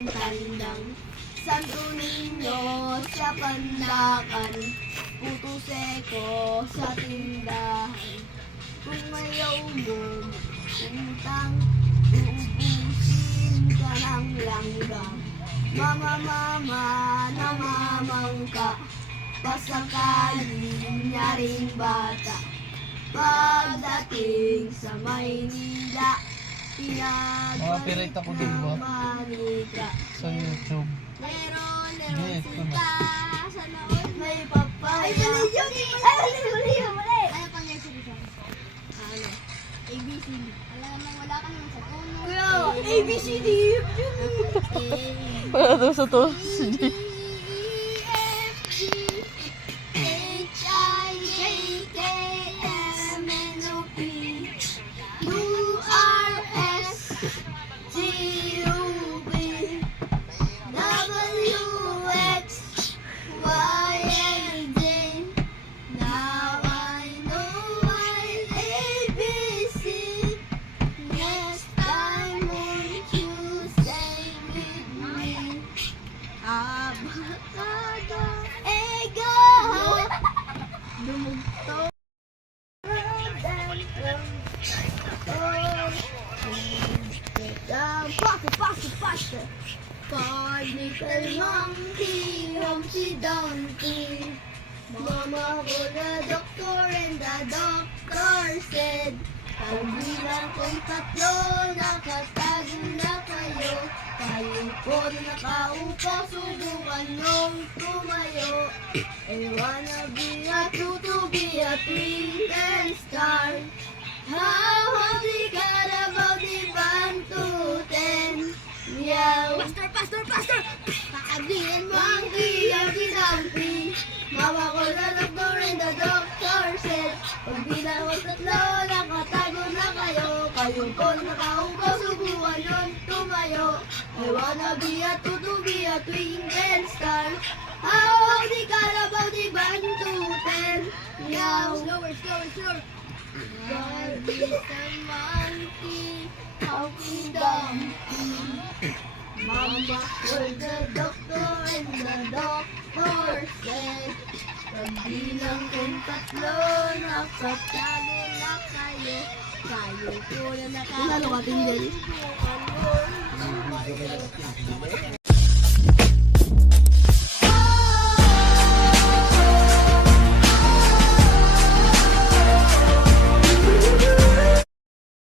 Tandang Santo Niño sa pandakan, puto seko sa tindahan. Kung ayaw mo utang, uubusin ka ng langgam. Mama, namamangka, pasakaling niya ring bata. Pagdating sa Maynila, Copyright ako din ba? Manika. Sa YouTube. Meron Hindi, ito sita na. sa naon may papaya. Ay, mali yun! Mali! Ano pang yung solution? Ano? ABCD. Alam naman, wala ka naman sa tono. Kuya, ABCD! Wala daw sa to. Avocado, ego, dumugtong. Pasta. Cornical monkey, Humpty Dumpty. Mama ko the doctor and the doctor said, pagbilang kong tatlo, nakatago na kayo. Kayo po na nakaupo, subukan niyong tumayo. I wanna be a true to be a twinkle star. How the Carabao di 1 to 10. Meow. Pastor! Pakabdihan mo ang Humpty Dumpty. Mama ko na doctor and the doctor said, pagbilang ko tatlo, nakatago na kayo. Kayo po nakaupo, subukan niyong tumayo. I wanna be a to be a twinkle star. How the Carabao di 1 to 10. Meow. Slower. God is a monkey, Humpty Dumpty. Mama called the doctor and the doctor said, pagbilang kong tatlo, nakatago na kayo. Kayo po na nakatago.